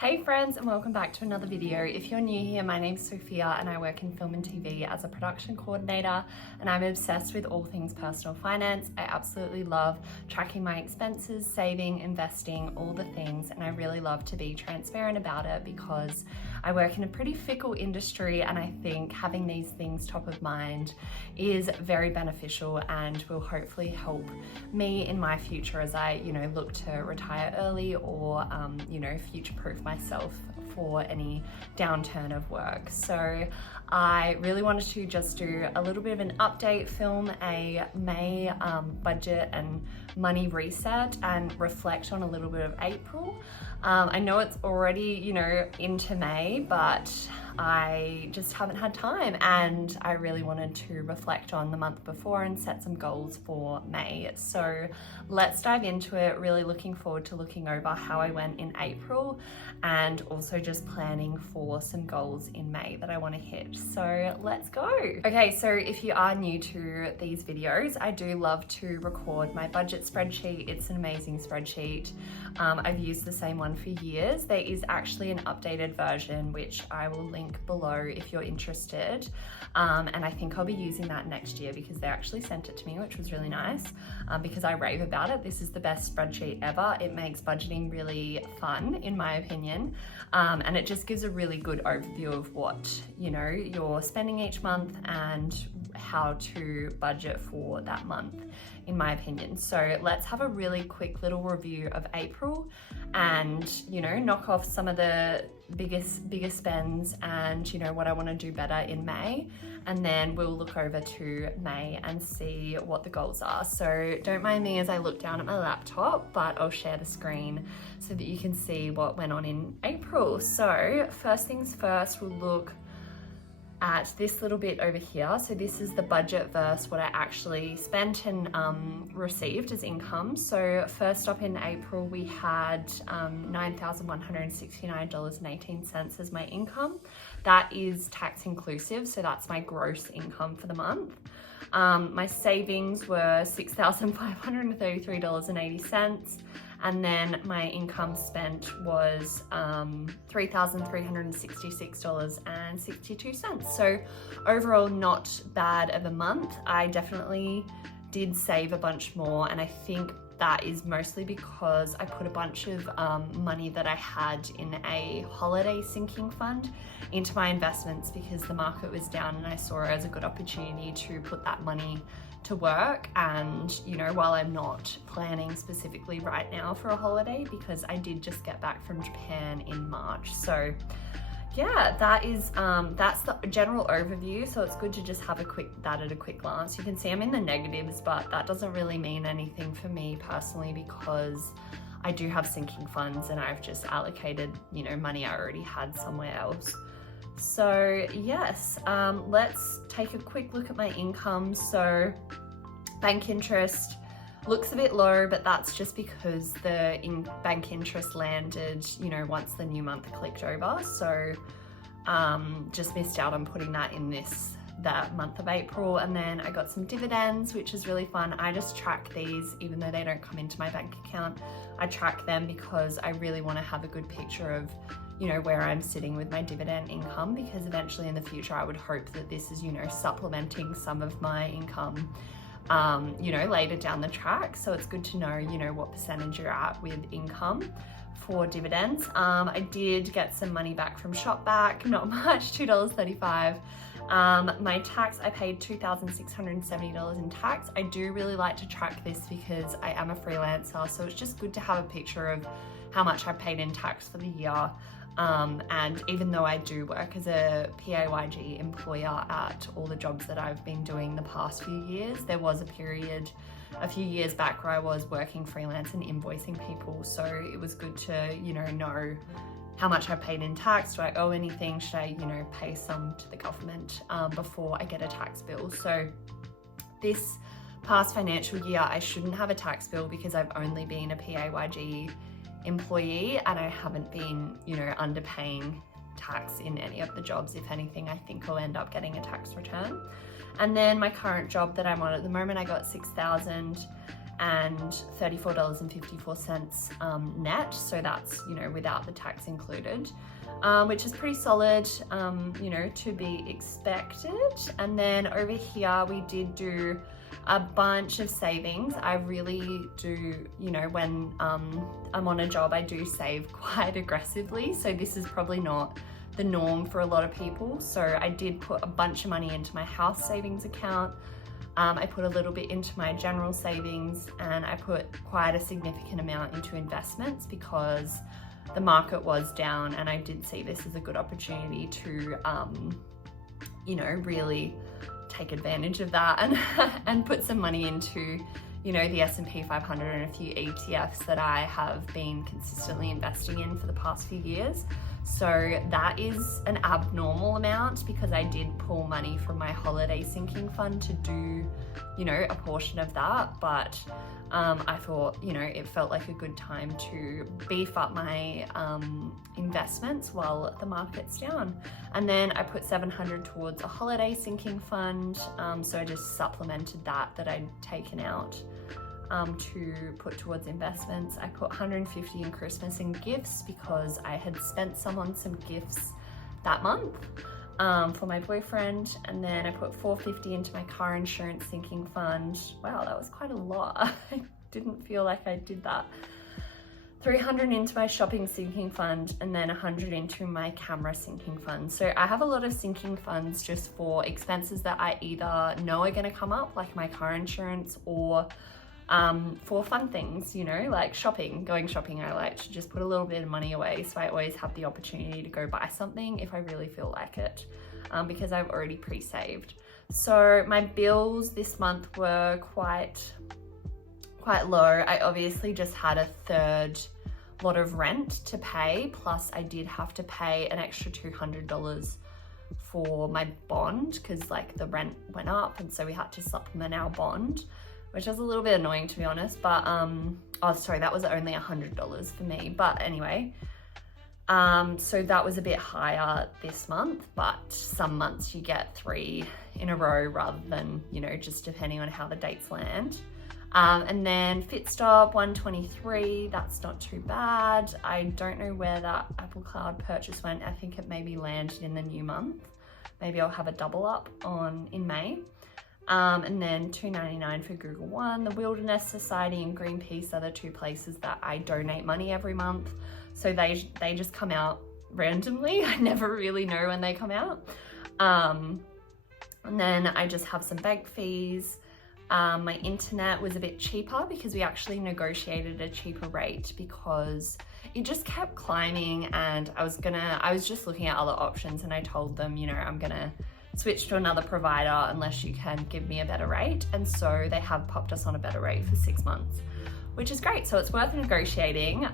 Hey friends, and welcome back to another video. If you're new here, my name's Sophia and I work in film and TV as a production coordinator, and I'm obsessed with all things personal finance. I absolutely love tracking my expenses, saving, investing, all the things, and I really love to be transparent about it because I work in a pretty fickle industry, and I think having these things top of mind is very beneficial and will hopefully help me in my future as I, look to retire early or, future-proof myself for any downturn of work. So I really wanted to just do a little bit of an update, film a May budget and money reset and reflect on a little bit of April. I know it's already, into May, but I just haven't had time, and I really wanted to reflect on the month before and set some goals for May. So let's dive into it. Really looking forward to looking over how I went in April and also just planning for some goals in May that I want to hit. So let's go. Okay, so if you are new to these videos, I do love to record my budget spreadsheet. It's an amazing spreadsheet. I've used the same one for years. There is actually an updated version which I will link below if you're interested, and I think I'll be using that next year because they actually sent it to me, which was really nice, because I rave about it. This is the best spreadsheet ever. It makes budgeting really fun, in my opinion, and it just gives a really good overview of what you're spending each month and how to budget for that month, in my opinion. So let's have a really quick little review of April and knock off some of the biggest spends and what I want to do better in May, and then we'll look over to May and see what the goals are. So don't mind me as I look down at my laptop, but I'll share the screen so that you can see what went on in April. So first things first, we'll look at this little bit over here. So this is the budget versus what I actually spent and received as income. So first up in April, we had $9,169.18 as my income. That is tax inclusive, so that's my gross income for the month. My savings were $6,533.80. And then my income spent was $3,366.62. So overall, not bad of a month. I definitely did save a bunch more, and I think that is mostly because I put a bunch of money that I had in a holiday sinking fund into my investments because the market was down, and I saw it as a good opportunity to put that money to work. And while I'm not planning specifically right now for a holiday because I did just get back from Japan in March, so yeah, that's the general overview. So it's good to just have that at a quick glance. You can see I'm in the negatives, but that doesn't really mean anything for me personally because I do have sinking funds and I've just allocated money I already had somewhere else. So yes, let's take a quick look at my income. So bank interest looks a bit low, but that's just because the bank interest landed, once the new month clicked over. So just missed out on putting that in that month of April. And then I got some dividends, which is really fun. I just track these, even though they don't come into my bank account. I track them because I really want to have a good picture of where I'm sitting with my dividend income, because eventually in the future I would hope that this is supplementing some of my income later down the track. So it's good to know what percentage you're at with income for dividends. I did get some money back from Shopback, not much, $2.35. My tax, I paid $2,670 in tax. I do really like to track this because I am a freelancer, so it's just good to have a picture of how much I paid in tax for the year. And even though I do work as a PAYG employer at all the jobs that I've been doing the past few years, there was a period a few years back where I was working freelance and invoicing people. So it was good to, know how much I paid in tax. Do I owe anything? Should I, pay some to the government before I get a tax bill? So this past financial year, I shouldn't have a tax bill because I've only been a PAYG employee and I haven't been, underpaying tax in any of the jobs. If anything, I think I'll end up getting a tax return. And then my current job that I'm on at the moment, I got $6,000 and $34.54 net. So that's, you know, without the tax included, which is pretty solid, you know, to be expected. And then over here, we did do a bunch of savings. I really do, you know, when I'm on a job, I do save quite aggressively. So this is probably not the norm for a lot of people. So I did put a bunch of money into my house savings account. I put a little bit into my general savings, and I put quite a significant amount into investments because the market was down, and I did see this as a good opportunity to, you know, really take advantage of that and put some money into, you know, the S&P 500 and a few ETFs that I have been consistently investing in for the past few years. So that is an abnormal amount because I did pull money from my holiday sinking fund to do, you know, a portion of that. But I thought, you know, it felt like a good time to beef up my investments while the market's down. And then I put $700 towards a holiday sinking fund. So I just supplemented that I'd taken out to put towards investments. I put $150 in Christmas and gifts because I had spent some on some gifts that month for my boyfriend. And then I put $450 into my car insurance sinking fund. Wow, that was quite a lot. I didn't feel like I did that. $300 into my shopping sinking fund, and then $100 into my camera sinking fund. So I have a lot of sinking funds just for expenses that I either know are gonna come up, like my car insurance, or for fun things, you know, like shopping, going shopping. I like to just put a little bit of money away, so I always have the opportunity to go buy something if I really feel like it, because I've already pre-saved. So my bills this month were quite low. I obviously just had a third lot of rent to pay, plus I did have to pay an extra $200 for my bond because like the rent went up, and so we had to supplement our bond, which was a little bit annoying to be honest. But oh sorry, that was only $100 for me, but anyway, so that was a bit higher this month. But some months you get 3 in a row rather than, you know, just depending on how the dates land. And then Fitstop, $123, that's not too bad. I don't know where that Apple Cloud purchase went. I think it maybe landed in the new month. Maybe I'll have a double up in May. And then $2.99 for Google One. The Wilderness Society and Greenpeace are the 2 places that I donate money every month. So they just come out randomly. I never really know when they come out. And then I just have some bank fees. My internet was a bit cheaper because we actually negotiated a cheaper rate because it just kept climbing, and I was just looking at other options, and I told them, you know, I'm gonna switch to another provider unless you can give me a better rate. And so they have popped us on a better rate for 6 months, which is great. So it's worth negotiating.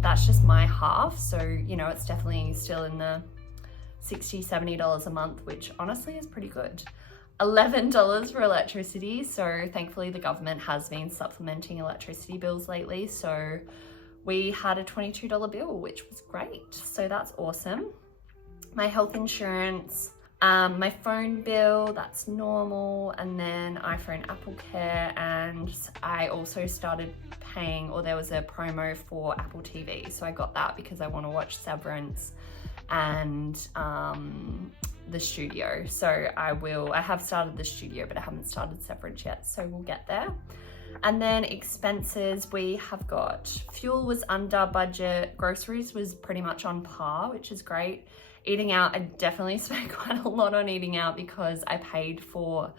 That's just my half. So, you know, it's definitely still in the $60, $70 a month, which honestly is pretty good. $11 for electricity. So thankfully the government has been supplementing electricity bills lately. So we had a $22 bill, which was great. So that's awesome. My health insurance, my phone bill, that's normal, and then iPhone, Apple Care, and I also started paying, or there was a promo for Apple TV, so I got that because I want to watch Severance and The Studio. So I have started The Studio, but I haven't started Severance yet, so we'll get there. And then expenses, we have got fuel was under budget, groceries was pretty much on par, which is great. Eating out, I definitely spent quite a lot on eating out because I paid for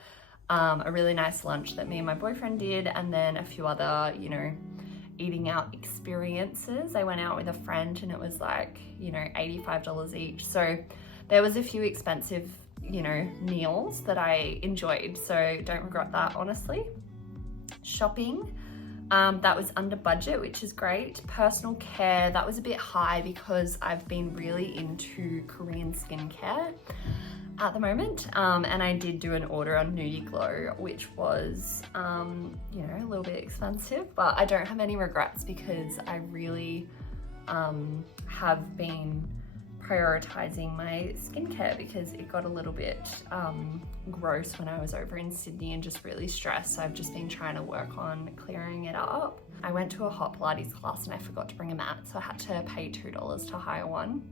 a really nice lunch that me and my boyfriend did, and then a few other, you know, eating out experiences. I went out with a friend and it was like, you know, $85 each. So there was a few expensive, you know, meals that I enjoyed. So don't regret that, honestly. Shopping, that was under budget, which is great. Personal care, that was a bit high because I've been really into Korean skincare at the moment. And I did do an order on Nudie Glow, which was, you know, a little bit expensive, but I don't have any regrets because I really have been prioritizing my skincare because it got a little bit gross when I was over in Sydney and just really stressed. So I've just been trying to work on clearing it up. I went to a hot Pilates class and I forgot to bring a mat, so I had to pay $2 to hire one.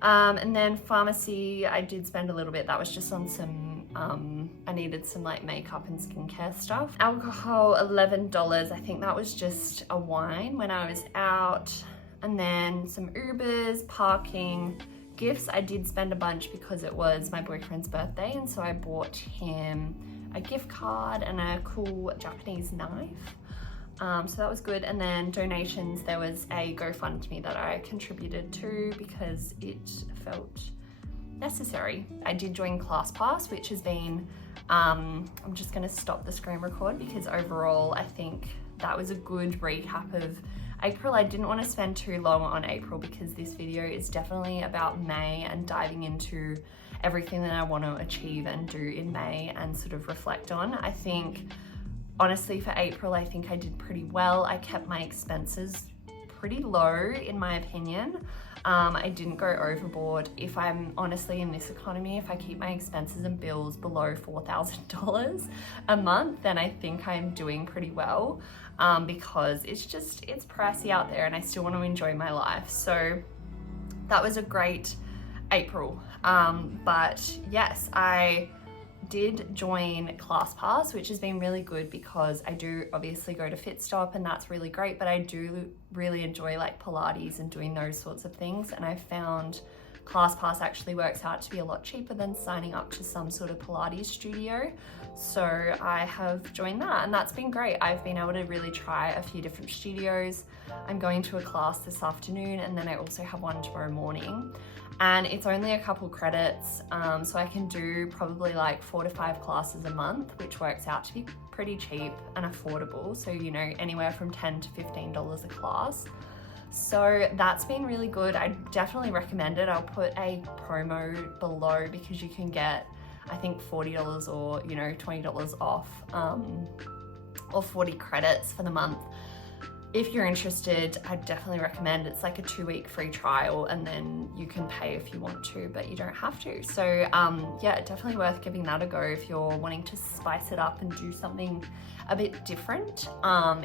And then pharmacy, I did spend a little bit. That was just on some, I needed some like makeup and skincare stuff. Alcohol, $11. I think that was just a wine when I was out. And then some Ubers, parking, gifts. I did spend a bunch because it was my boyfriend's birthday, and so I bought him a gift card and a cool Japanese knife. So that was good. And then donations, there was a GoFundMe that I contributed to because it felt necessary. I did join ClassPass, which has been, I'm just gonna stop the screen record because overall I think that was a good recap of April. I didn't want to spend too long on April because this video is definitely about May and diving into everything that I want to achieve and do in May and sort of reflect on. I think honestly for April, I think I did pretty well. I kept my expenses pretty low in my opinion. I didn't go overboard. If I'm honestly in this economy, if I keep my expenses and bills below $4,000 a month, then I think I'm doing pretty well because it's pricey out there and I still want to enjoy my life. So that was a great April. But yes, I did join ClassPass, which has been really good because I do obviously go to Fitstop and that's really great, but I do really enjoy like Pilates and doing those sorts of things. And I found ClassPass actually works out to be a lot cheaper than signing up to some sort of Pilates studio. So I have joined that and that's been great. I've been able to really try a few different studios. I'm going to a class this afternoon and then I also have one tomorrow morning. And it's only a couple credits, so I can do probably like 4 to 5 classes a month, which works out to be pretty cheap and affordable. So, you know, anywhere from $10 to $15 a class. So that's been really good. I definitely recommend it. I'll put a promo below because you can get, I think $40 or, you know, $20 off, or 40 credits for the month. If you're interested, I definitely recommend. It's like a 2-week free trial and then you can pay if you want to, but you don't have to. So yeah, definitely worth giving that a go if you're wanting to spice it up and do something a bit different.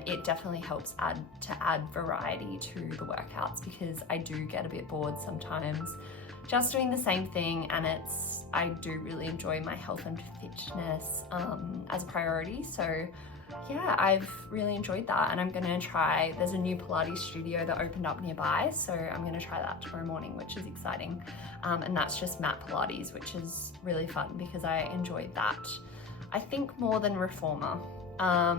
It definitely helps add variety to the workouts because I do get a bit bored sometimes just doing the same thing, and I do really enjoy my health and fitness as a priority. So yeah, I've really enjoyed that and I'm gonna try, there's a new Pilates studio that opened up nearby, so I'm gonna try that tomorrow morning, which is exciting. And that's just mat Pilates, which is really fun because I enjoyed that, I think, more than Reformer.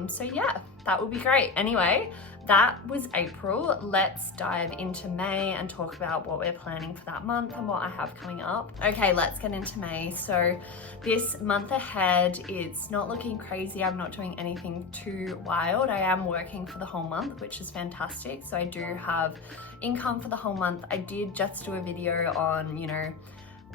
So yeah, that will be great. Anyway, that was April. Let's dive into May and talk about what we're planning for that month and what I have coming up. Okay, let's get into May. So this month ahead, it's not looking crazy. I'm not doing anything too wild. I am working for the whole month, which is fantastic. So I do have income for the whole month. I did just do a video on, you know,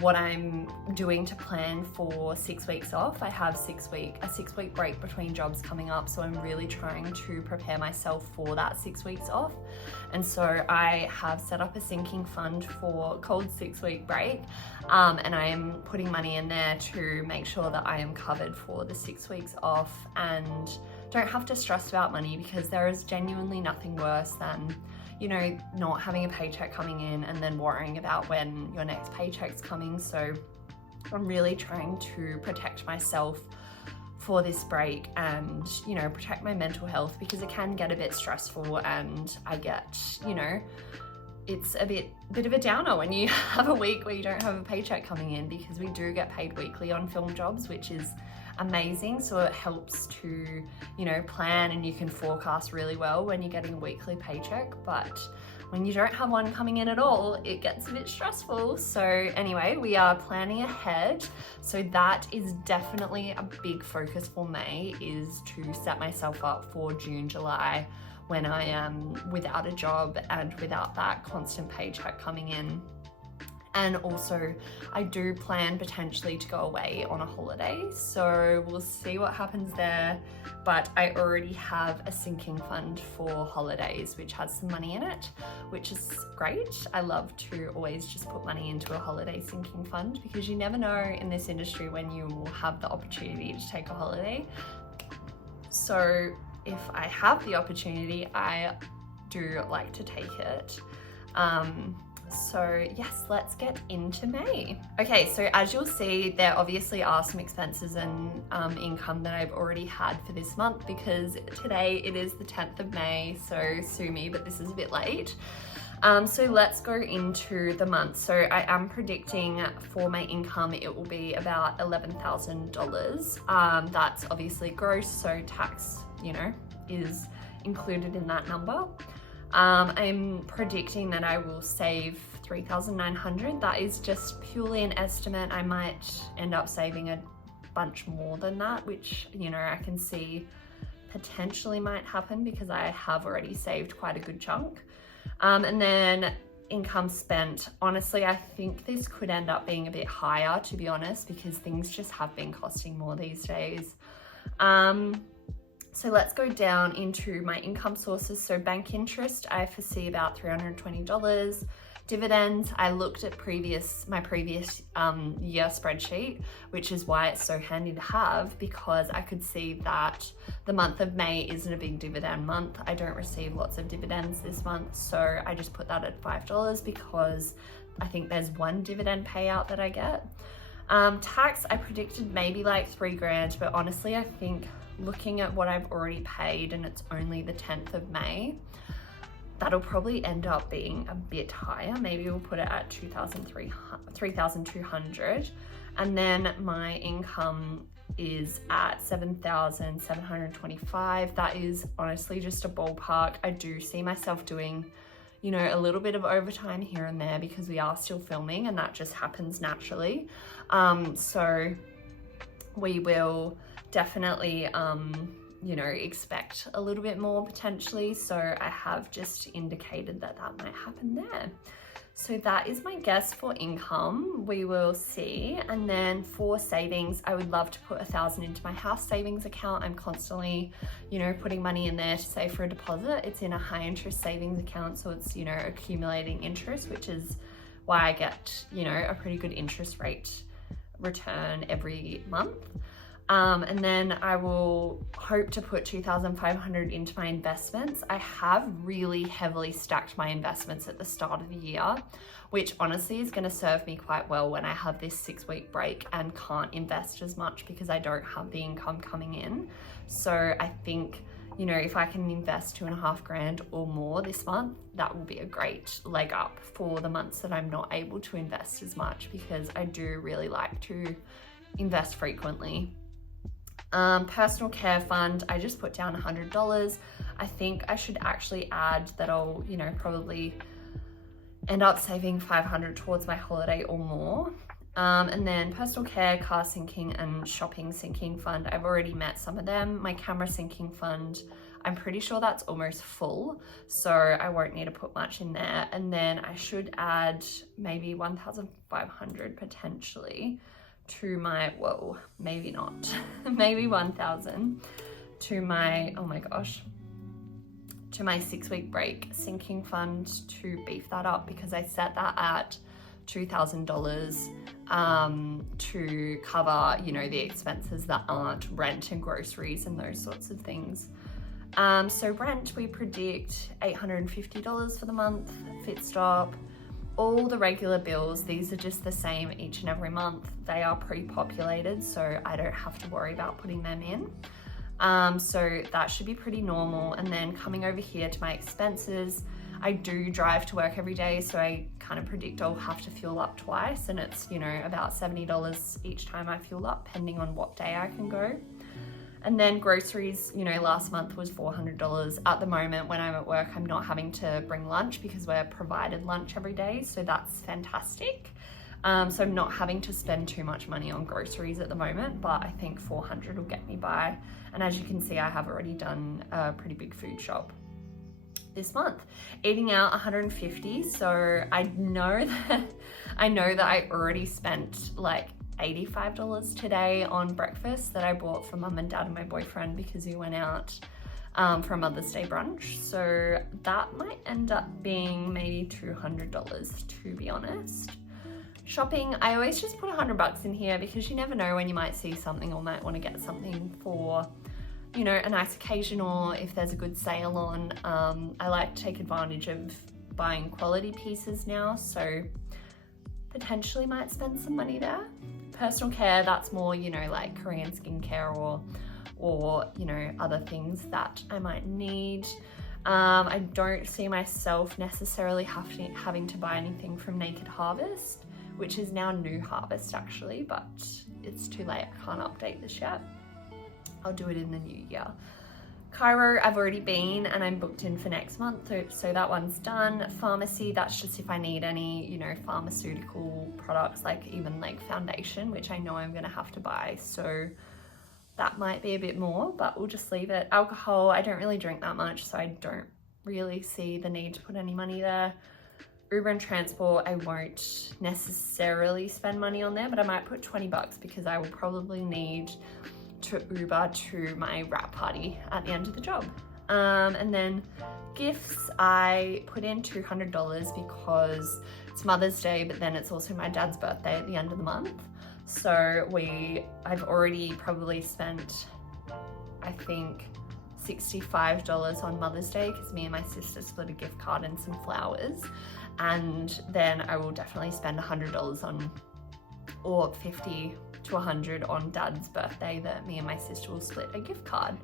what I'm doing to plan for 6 weeks off. I have a 6-week break between jobs coming up, so I'm really trying to prepare myself for that 6 weeks off. And so I have set up a sinking fund for cold 6-week break, and I am putting money in there to make sure that I am covered for the 6 weeks off and don't have to stress about money, because there is genuinely nothing worse than, you know, not having a paycheck coming in and then worrying about when your next paycheck's coming. So I'm really trying to protect myself for this break and, you know, protect my mental health, because it can get a bit stressful and I get, you know, it's a bit of a downer when you have a week where you don't have a paycheck coming in, because we do get paid weekly on film jobs, which is amazing. So it helps to, you know, plan and you can forecast really well when you're getting a weekly paycheck. But when you don't have one coming in at all, it gets a bit stressful. So anyway, we are planning ahead. So that is definitely a big focus for May, is to set myself up for June, July, when I am without a job and without that constant paycheck coming in. And also I do plan potentially to go away on a holiday, so we'll see what happens there. But I already have a sinking fund for holidays, which has some money in it, which is great. I love to always just put money into a holiday sinking fund, because you never know in this industry when you will have the opportunity to take a holiday. So if I have the opportunity, I do like to take it. So yes, let's get into May. Okay, so as you'll see, there obviously are some expenses and income that I've already had for this month, because today it is the 10th of May, so sue me, but this is a bit late. So let's go into the month. So I am predicting for my income, it will be about $11,000. That's obviously gross, so tax, you know, is included in that number. I'm predicting that I will save $3,900. That is just purely an estimate. I might end up saving a bunch more than that, which, you know, I can see potentially might happen because I have already saved quite a good chunk. And then income spent, honestly, I think this could end up being a bit higher, to be honest, because things just have been costing more these days. So let's go down into my income sources. So bank interest, I foresee about $320. Dividends, I looked at my previous year spreadsheet, which is why it's so handy to have, because I could see that the month of May isn't a big dividend month. I don't receive lots of dividends this month, so I just put that at $5 because I think there's one dividend payout that I get. Tax, I predicted maybe like $3,000, but honestly, I think looking at what I've already paid and it's only the 10th of May, that'll probably end up being a bit higher. Maybe we'll put it at $3,200. And then my income is at $7,725. That is honestly just a ballpark. I do see myself doing, you know, a little bit of overtime here and there because we are still filming and that just happens naturally. So we will definitely, you know, expect a little bit more potentially. So I have just indicated that that might happen there. So that is my guess for income. We will see. And then for savings, I would love to put $1,000 into my house savings account. I'm constantly, you know, putting money in there to save for a deposit. It's in a high interest savings account, so it's, you know, accumulating interest, which is why I get, you know, a pretty good interest rate return every month. And then I will hope to put $2,500 into my investments. I have really heavily stacked my investments at the start of the year, which honestly is going to serve me quite well when I have this 6-week break and can't invest as much because I don't have the income coming in. So I think, you know, if I can invest $2,500 or more this month, that will be a great leg up for the months that I'm not able to invest as much, because I do really like to invest frequently. Personal care fund, I just put down $100. I think I should actually add that I'll, you know, probably end up saving $500 towards my holiday or more. And then personal care, car sinking and shopping sinking fund, I've already met some of them. My camera sinking fund, I'm pretty sure that's almost full, so I won't need to put much in there. And then I should add maybe $1,500 potentially to my, whoa, maybe not, maybe 1,000 to my, oh my gosh, to my 6-week break sinking fund to beef that up, because I set that at $2,000 to cover, you know, the expenses that aren't rent and groceries and those sorts of things. So rent, we predict $850 for the month, Fitstop, all the regular bills, these are just the same each and every month. They are pre-populated, so I don't have to worry about putting them in. So that should be pretty normal. And then coming over here to my expenses, I do drive to work every day, so I kind of predict I'll have to fuel up twice, and it's, you know, about $70 each time I fuel up, depending on what day I can go. And then groceries, you know, last month was $400. At the moment when I'm at work, I'm not having to bring lunch because we're provided lunch every day, so that's fantastic. So I'm not having to spend too much money on groceries at the moment, but I think $400 will get me by. And as you can see, I have already done a pretty big food shop this month. Eating out $150, so I know that I know that I already spent like $85 today on breakfast that I bought for mum and dad and my boyfriend because we went out for a Mother's Day brunch. So that might end up being maybe $200 to be honest. Shopping, I always just put $100 in here because you never know when you might see something or might want to get something for, you know, a nice occasion, or if there's a good sale on. I like to take advantage of buying quality pieces now, so potentially might spend some money there. Personal care, that's more, you know, like Korean skincare or you know, other things that I might need. I don't see myself necessarily having to buy anything from Naked Harvest, which is now New Harvest actually, but it's too late, I can't update this yet. I'll do it in the new year. Chiro, I've already been and I'm booked in for next month, so that one's done. Pharmacy, that's just if I need any, you know, pharmaceutical products, like even like foundation, which I know I'm gonna have to buy, so that might be a bit more, but we'll just leave it. Alcohol, I don't really drink that much, so I don't really see the need to put any money there. Uber and transport, I won't necessarily spend money on there, but I might put $20 because I will probably need to Uber to my wrap party at the end of the job. And then gifts, I put in $200 because it's Mother's Day, but then it's also my dad's birthday at the end of the month. So I've already probably spent, I think, $65 on Mother's Day because me and my sister split a gift card and some flowers. And then I will definitely spend $100 on, or 50 to 100 on dad's birthday, that me and my sister will split a gift card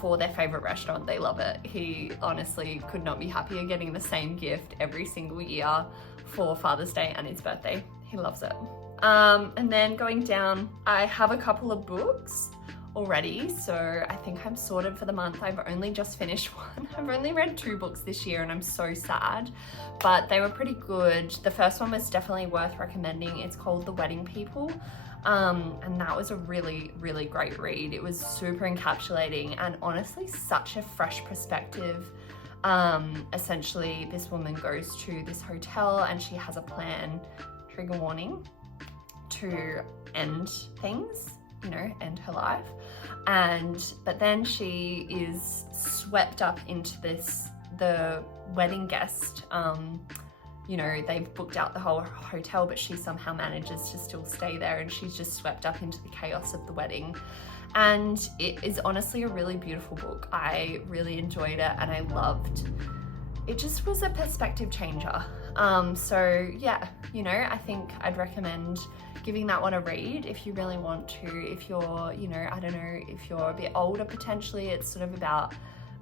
for their favorite restaurant. They love it. He honestly could not be happier getting the same gift every single year for Father's Day and his birthday. He loves it. And then going down, I have a couple of books already, so I think I'm sorted for the month. I've only just finished one. I've only read 2 books this year and I'm so sad, but they were pretty good. The first one was definitely worth recommending. It's called The Wedding People, and that was a really, really great read. It was super encapsulating and honestly such a fresh perspective. Essentially, this woman goes to this hotel and she has a plan, trigger warning, to end things, you know, end her life. But then she is swept up into the wedding guest, you know, they've booked out the whole hotel, but she somehow manages to still stay there, and she's just swept up into the chaos of the wedding. And it is honestly a really beautiful book. I really enjoyed it and I loved it. Just was a perspective changer. So yeah, you know, I think I'd recommend giving that one a read if you really want to. If you're, you know, I don't know, if you're a bit older potentially, it's sort of about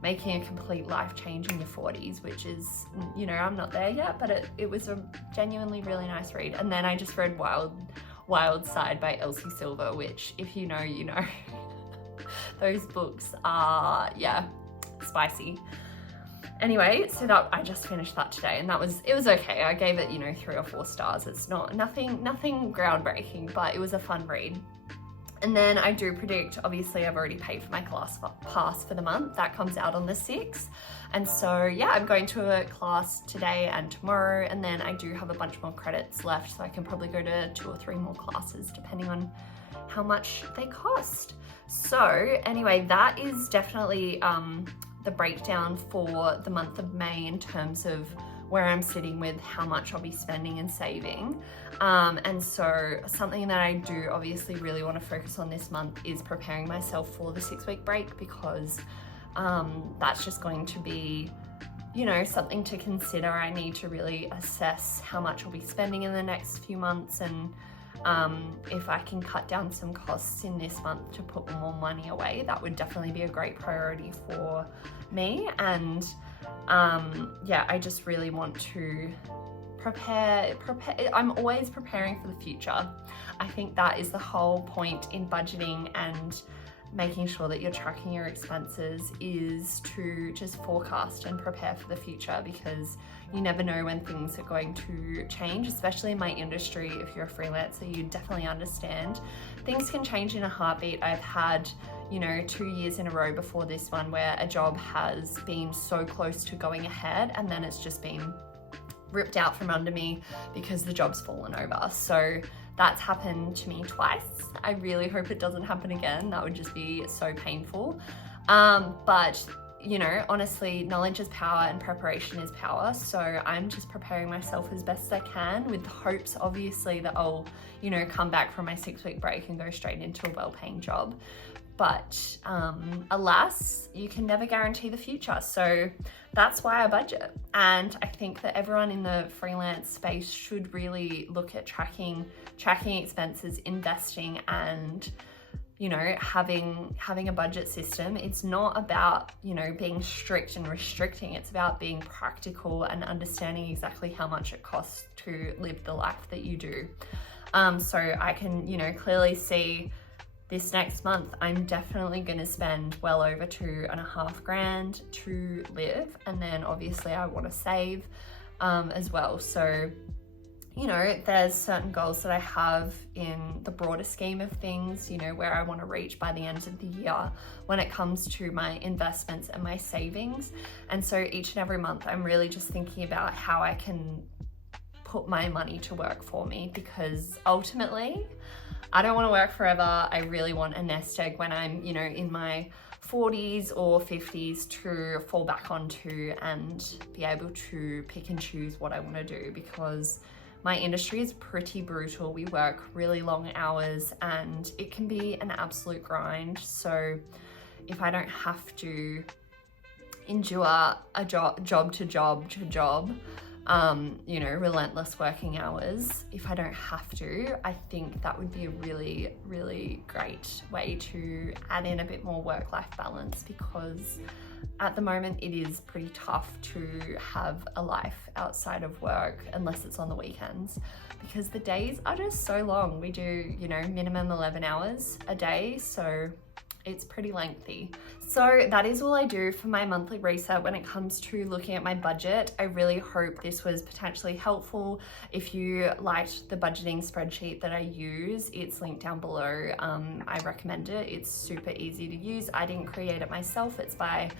making a complete life change in your 40s, which is, you know, I'm not there yet, but it was a genuinely really nice read. And then I just read Wild Side by Elsie Silver, which if you know, you know. Those books are, yeah, spicy. Anyway, so that I just finished that today, and it was okay. I gave it, you know, 3 or 4 stars. It's nothing groundbreaking, but it was a fun read. And then I do predict, obviously I've already paid for my class pass for the month. That comes out on the 6th. And so yeah, I'm going to a class today and tomorrow, and then I do have a bunch more credits left, so I can probably go to 2 or 3 more classes depending on how much they cost. So anyway, that is definitely the breakdown for the month of May in terms of where I'm sitting with how much I'll be spending and saving. And so something that I do obviously really want to focus on this month is preparing myself for the 6-week break, because that's just going to be, you know, something to consider. I need to really assess how much I'll be spending in the next few months, and if I can cut down some costs in this month to put more money away, that would definitely be a great priority for me. And yeah, I just really want to prepare. I'm always preparing for the future. I think that is the whole point in budgeting and making sure that you're tracking your expenses, is to just forecast and prepare for the future, because you never know when things are going to change, especially in my industry. If you're a freelancer, you definitely understand. Things can change in a heartbeat. I've had, you know, 2 years in a row before this one where a job has been so close to going ahead and then it's just been ripped out from under me because the job's fallen over. So that's happened to me twice. I really hope it doesn't happen again. That would just be so painful. But you know, honestly, knowledge is power and preparation is power. So I'm just preparing myself as best as I can with hopes, obviously, that I'll, you know, come back from my 6-week break and go straight into a well-paying job. But alas, you can never guarantee the future. So that's why I budget. And I think that everyone in the freelance space should really look at tracking expenses, investing, and you know, having a budget system. It's not about, you know, being strict and restricting. It's about being practical and understanding exactly how much it costs to live the life that you do. So I can, you know, clearly see this next month, I'm definitely going to spend well over $2,500 to live. And then obviously I want to save as well. So, you know, there's certain goals that I have in the broader scheme of things, you know, where I want to reach by the end of the year when it comes to my investments and my savings. And so each and every month, I'm really just thinking about how I can put my money to work for me, because ultimately, I don't want to work forever. I really want a nest egg when I'm, you know, in my 40s or 50s to fall back onto and be able to pick and choose what I want to do, because my industry is pretty brutal. We work really long hours and it can be an absolute grind. So if I don't have to endure a job to job, you know, relentless working hours, if I don't have to, I think that would be a really, really great way to add in a bit more work-life balance, because at the moment it is pretty tough to have a life outside of work unless it's on the weekends, because the days are just so long. We do, you know, minimum 11 hours a day, so it's pretty lengthy. So that is all I do for my monthly reset when it comes to looking at my budget. I really hope this was potentially helpful. If you liked the budgeting spreadsheet that I use, it's linked down below. I recommend it. It's super easy to use. I didn't create it myself. It's by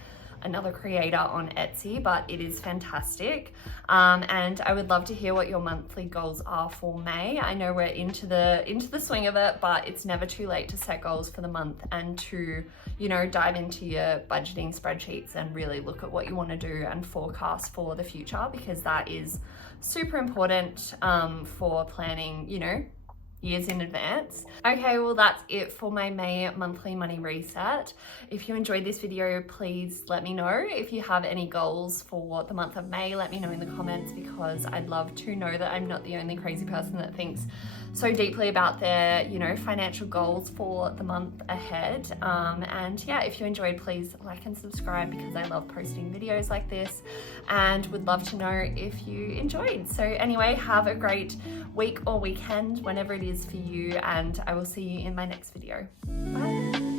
another creator on Etsy, but it is fantastic. And I would love to hear what your monthly goals are for May. I know we're into the swing of it, but it's never too late to set goals for the month and to, you know, dive into your budgeting spreadsheets and really look at what you want to do and forecast for the future, because that is super important for planning, you know, years in advance. Okay, well that's it for my May monthly money reset. If you enjoyed this video, please let me know. If you have any goals for the month of May, let me know in the comments, because I'd love to know that I'm not the only crazy person that thinks so deeply about their, you know, financial goals for the month ahead. And yeah, if you enjoyed, please like and subscribe, because I love posting videos like this and would love to know if you enjoyed. So anyway, have a great week or weekend, whenever it is for you, and I will see you in my next video. Bye.